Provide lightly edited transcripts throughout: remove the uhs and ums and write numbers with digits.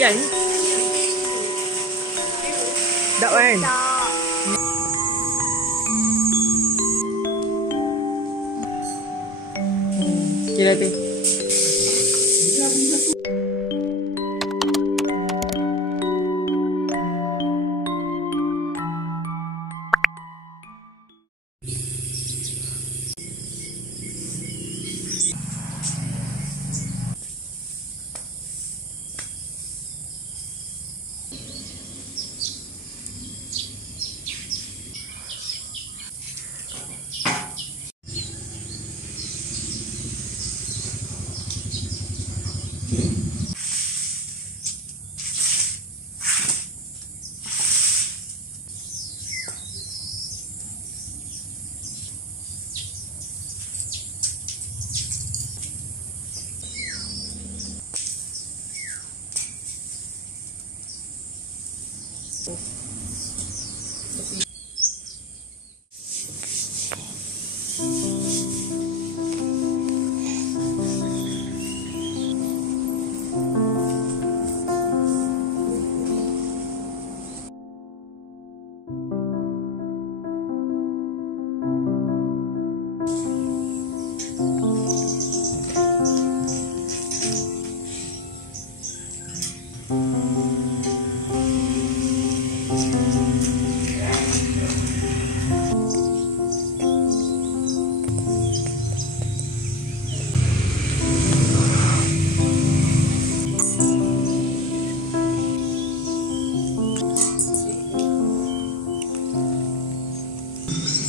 Hujan. Tak kan? Okay lah tu.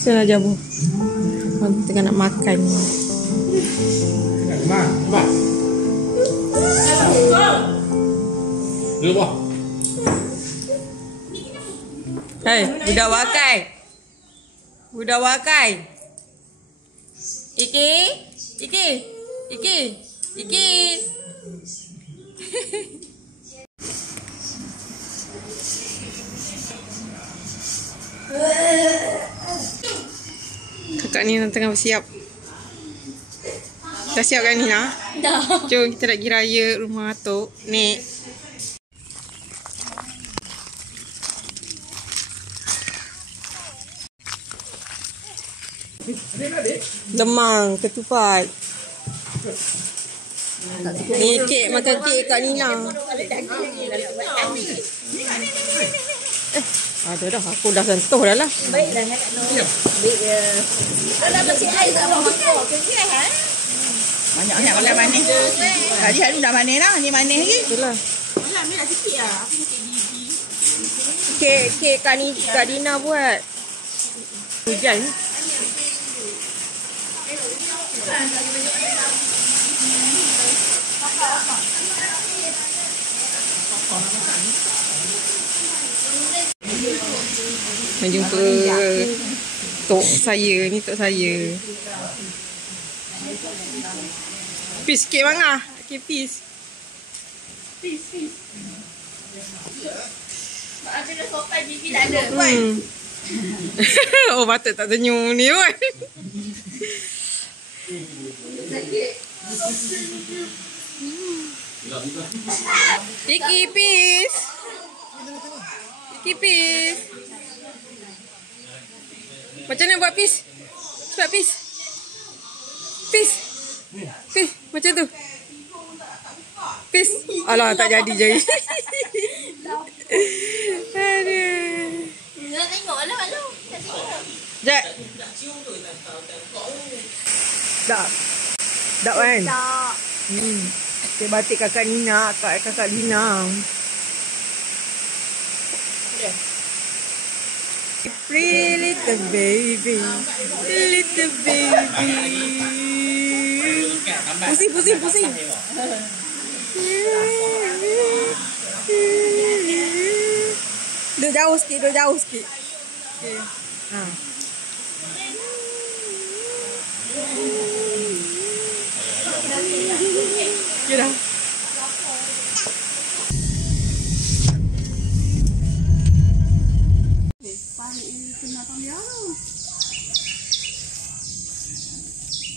Sana jamu. Orang tengah nak makan. Mak. Hei, budak wakai. Budak wakai. Iki. Kakak Nina tengah bersiap. Dah siap kan Nina? Dah. Jom kita nak pergi raya rumah Atuk. Nek. Lemang, ketupat. Ni kek, makan kek Kak Nina. Ada dah, aku dah sentuh dah lah. Baiklah Kak Nur. Baik je. Alah masih air tak mau makan. Banyak-banyak makan manis. Tadi Hanum dah manis lah. Ni manis lagi. Itulah. Alah ni nak sikit lah. Aku nak gigi. Kek Kak Nina buat. Hujan. Menjumpa tok saya. Ni tok saya. Peace sikit bang ah. Okay, peace. Peace. Mak aku dah sopan gigi tak ada. Oh patut tak senyum ni kan. Iki peace. Macam mana buat peace? Cepat peace. Macam tu. Peace. Alah tak jadi. Aduh. Nak tengok lah malu. Tak tengok. Jat. Tak kan? Tak. Saya batik kakak Nina, kakak Lina. Pretty little baby. Pusing. Duduk jauh sikit. Okay. Okay dah.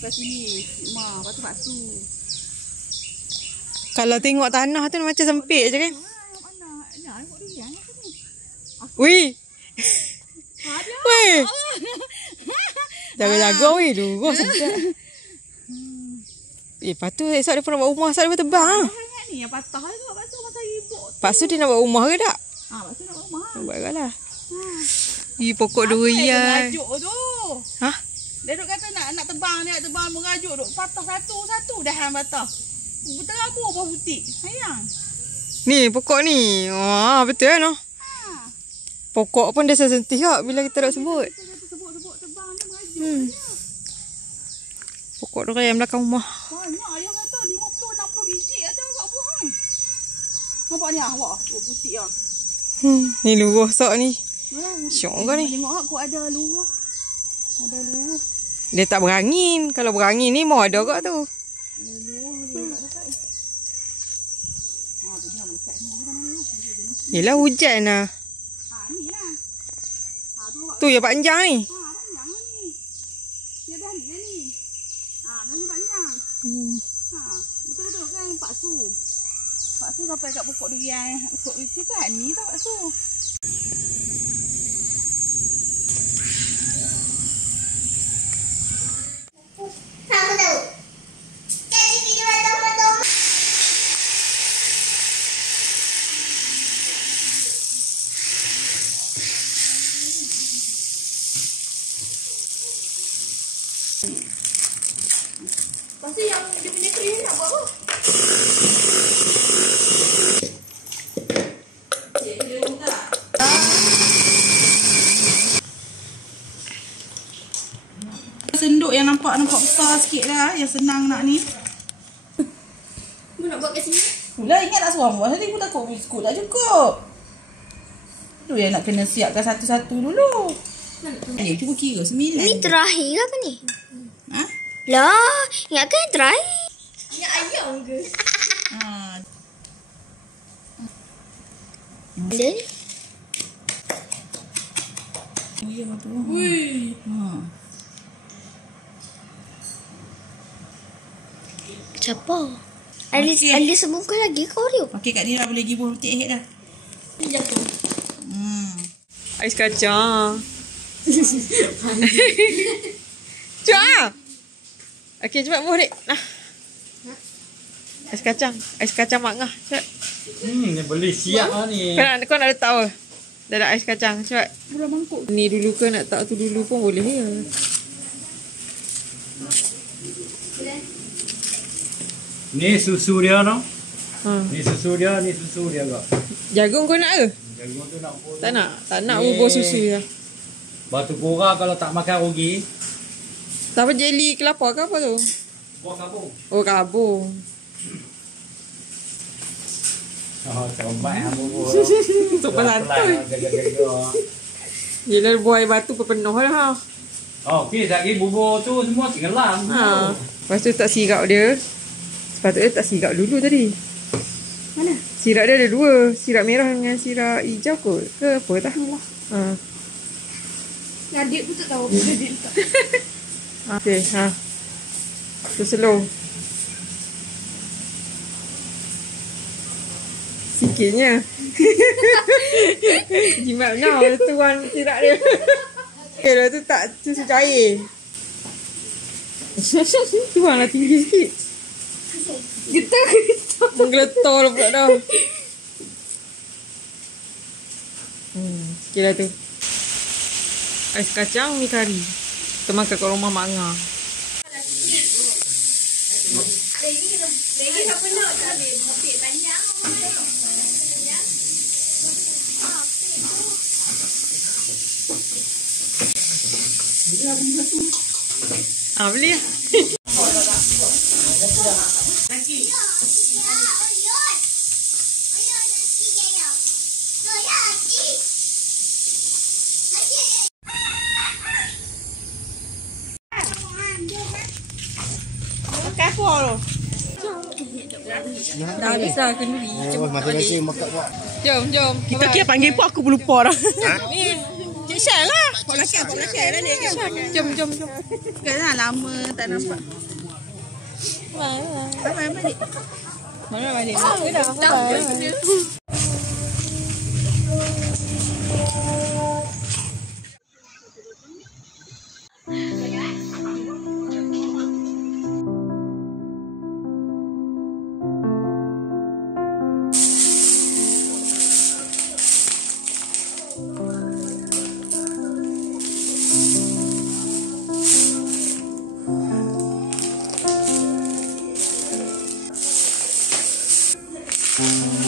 Kat sini, rumah, batu. Kalau tengok tanah tu macam sempit je kan? Wih. Wih. Jaga-jaga weh. Lurus sedap. Lepas tu esok dia pun nak buat rumah. Esok dia pun terbang. Ni yang patah tu. Lepas tu masa ribut. Lepas tu dia nak buat rumah ke tak? Lepas tu nak buat rumah. Nak buat ke lah. Pokok durian. Merajuk tu. Hah? Dia duk kata nak tebang. Dia nak tebang merajuk duk. Patah satu-satu dah hang patah. Berterabur buah putih. Sayang. Ni pokok ni. Wah, betul kan? Pokok pun dia sensitif tak bila kita nak sebut. Sebut-sebut tebang ni merajuk. Pokok durian belakang rumah. Banyak dia kata 50-60 biji ada kat buah ni. Nampak ni awak buah putih ah. Ni luruh sok ni. Syok kau ni. Tengok aku ada luruh. Ada luruh. Dia tak berangin. Kalau berangin ni mau ada kat tu. Ada luruh dia tak dapat. Tu dia makan ni. Yelah hujan lah. Ni lah. Tu yang panjang ni. Panjang ni. Dia dah ni. Dah ni panjang. Betul-betul kan Pak Su. Pak Su sampai kat pokok durian. Pokok itu kan ni tak Pak Su. Lepas tu yang dia punya kering nak buat apa? Senduk yang nampak besar sikit dah. Yang senang nak ni. Mu nak buat kat sini? Pula ingat nak suruh buat. Tadi pun takut biskut tak cukup. Tu yang nak kena siapkan satu-satu dulu. Ni cuba kira 9. Ni terakhir ke apa ni? Ha? Lah, ingatkan yang terakhir. Ni ayam ke? Ada ni? Ya apa? Wih. Siapa? Ada sebungkus lagi ke Oreo? Okey Kak Dira boleh pergi buah putih ahead dah. Ni jatuh. Ais kacang. Cepat. Okey, cepat buah dik. Nah. Ais kacang mak ngah. Cepat. Ni boleh siap lah ni. Kau nak letak apa? Dah ada ais kacang. Cepat. Budak mangkuk. Ni dulu ke nak tak tu dulu pun boleh ya. Ni susu dia no. Ha. Ni susu dia kak. Jagung kau nak ke? Jagung tu nak pun. Tak nak bubur susu ya. Batu kora kalau tak makan rugi. Tak apa jeli kelapa ke apa tu? Buah kabung. Oh kabung. Oh, terbaik lah bubur. Untuk pelantai. Yelah buah air batu penuh lah. Oh, okey, lagi bubur tu semua tenggelam. Ha. Lepas tu tak sirap dia. Sepatutnya tak sirap dulu tadi. Mana? Sirap dia ada dua. Sirap merah dengan sirap hijau kot. Ke apa tak? Ha. Adik pun tak tahu apa adik letak. Okay, ha. Tu slow. Sikitnya. Jimat now tuan sirap dia. Okay, lepas tu tak susu cair. Tuan lah tinggi sikit. Getar. Menggeletar lah pula dah. Okay lah tu. Ais kacang mi kari. Kita makan kat rumah Mak Ngah. Lagi siapa nak tak habis. Motik panjang. Beli lah. Makan apa tu? Dah habis dah kenduri. Makan nasi makan buat. Jom. Kita kira panggil pun aku lupa dah. Ni, Cik Syah lah. Kau nak share lah ni kan? Jom. Kan lama tak nampak. Bye balik. Mana balik? Dah. you